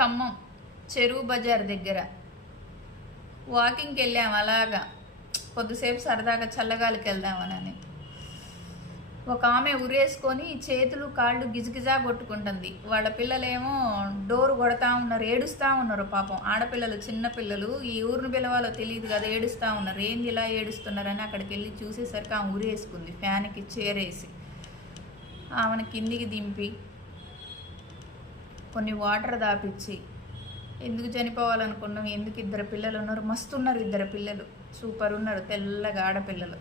ఖమ్మం చెరువు బజార్ దగ్గర వాకింగ్కి వెళ్ళాము. అలాగా కొద్దిసేపు సరదాగా చల్లగాలికి వెళ్దామనని. ఒక ఆమె ఉరేసుకొని చేతులు కాళ్ళు గిజగిజా కొట్టుకుంటుంది. వాళ్ళ పిల్లలేమో డోర్ కొడతా ఉన్నారు, ఏడుస్తూ ఉన్నారు. పాపం ఆడపిల్లలు, చిన్న పిల్లలు. ఈ ఊరిని పిలవాలో తెలియదు కదా, ఏడుస్తూ ఉన్నారు. ఏంది ఇలా ఏడుస్తున్నారని అక్కడికి వెళ్ళి చూసేసరికి ఆమె ఉరేసుకుంది. ఫ్యాన్కి చేరేసి ఆమెను కిందికి దింపి కొన్ని వాటర్ దాపిచ్చి, ఎందుకు చనిపోవాలనుకున్నాం, ఎందుకు ఇద్దరు పిల్లలు ఉన్నారు, మస్తు ఉన్నారు ఇద్దరు పిల్లలు, సూపర్ ఉన్నారు, తెల్లగా ఆడపిల్లలు.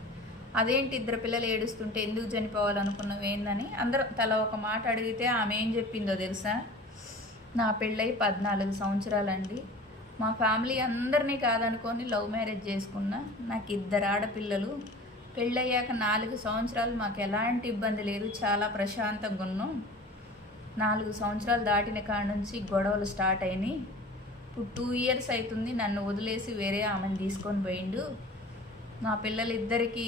అదేంటి ఇద్దరు పిల్లలు ఏడుస్తుంటే ఎందుకు చనిపోవాలనుకున్నావు ఏందని అందరూ తల ఒక మాట అడిగితే ఆమె ఏం చెప్పిందో తెలుసా? నా పెళ్ళై 14 సంవత్సరాలండి. మా ఫ్యామిలీ అందరినీ కాదనుకొని లవ్ మ్యారేజ్ చేసుకున్నా. నాకు ఇద్దరు ఆడపిల్లలు. పెళ్ళయ్యాక 4 సంవత్సరాలు మాకు ఎలాంటి ఇబ్బంది లేదు, చాలా ప్రశాంతంగా ఉన్నాం. 4 సంవత్సరాలు దాటిన కాడ నుంచి గొడవలు స్టార్ట్ అయినాయి. ఇప్పుడు 2 ఇయర్స్ అవుతుంది నన్ను వదిలేసి వేరే ఆమెను తీసుకొని పోయిండు. నా పిల్లలిద్దరికీ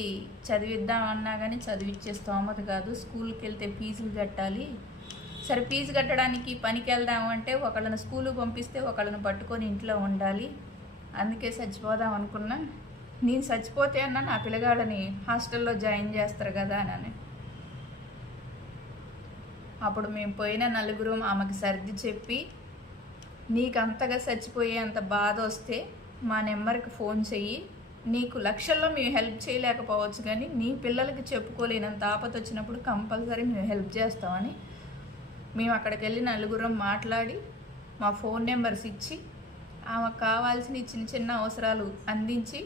చదివిద్దామన్నా కానీ చదివిచ్చే స్తోమత కాదు. స్కూల్కి వెళ్తే ఫీజులు కట్టాలి. సరే ఫీజు కట్టడానికి పనికి వెళ్దామంటే ఒకళ్ళని స్కూలుకి పంపిస్తే ఒకళ్ళని పట్టుకొని ఇంట్లో ఉండాలి. అందుకే చచ్చిపోదాం అనుకున్నా. నేను చచ్చిపోతే అన్న నా పిల్లగాళ్ళని హాస్టల్లో జాయిన్ చేస్తారు కదా అని. అప్పుడు మేము పోయిన నలుగురు ఆమెకు సర్ది చెప్పి, నీకు అంతగా చచ్చిపోయే అంత బాధ వస్తే మా నెంబర్కి ఫోన్ చెయ్యి. నీకు లక్షల్లో మేము హెల్ప్ చేయలేకపోవచ్చు, కానీ నీ పిల్లలకి చెప్పుకోలేనంత ఆపద వచ్చినప్పుడు కంపల్సరీ మేము హెల్ప్ చేస్తామని మేము అక్కడికి వెళ్ళి నలుగురం మాట్లాడి మా ఫోన్ నెంబర్స్ ఇచ్చి ఆమెకు కావాల్సిన చిన్న చిన్న అవసరాలు అందించి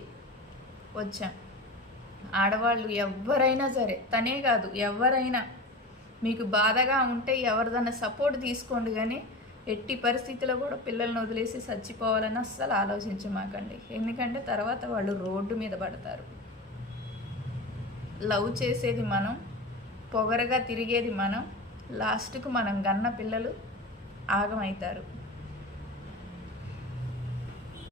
వచ్చాం. ఆడవాళ్ళు ఎవరైనా సరే, తనే కాదు ఎవరైనా మీకు బాధగా ఉంటే ఎవరిదన్నా సపోర్ట్ తీసుకోండి, కానీ ఎట్టి పరిస్థితిలో కూడా పిల్లల్ని వదిలేసి చచ్చిపోవాలని అస్సలు ఆలోచించమాకండి. ఎందుకంటే తర్వాత వాళ్ళు రోడ్డు మీద పడతారు. లవ్ చేసేది మనం, పొగరగా తిరిగేది మనం, లాస్ట్కు మనం గన్న పిల్లలు ఆగమవుతారు.